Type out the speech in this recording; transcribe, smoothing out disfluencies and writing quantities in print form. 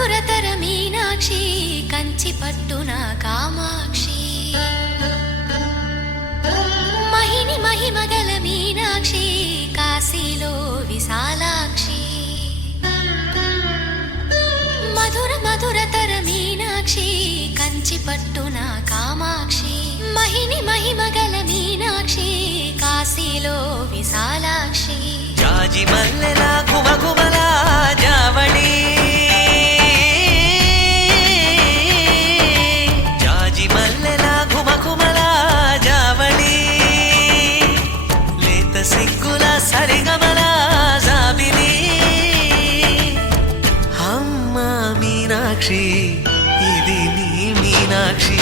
మధురతర మీనాక్షి కంచి పట్టున కామాక్షి మహిని మహిమగల మీనాక్షి కాశీలో విశాలాక్షి మధుర మధురతర మీనాక్షి కంచి పట్టున కామాక్షి మహిని మహిమగల మీనాక్షి కాశీలో విశాలాక్షి జాజి మల్లెలా కుమకుమలా జావళి జాజి మల్లెలా కుమకుమలా జావళి లేత సిగ్గుల సరిగమల జాబిలి అమ్మ మీనాక్షి ఇది నీ మీనాక్షి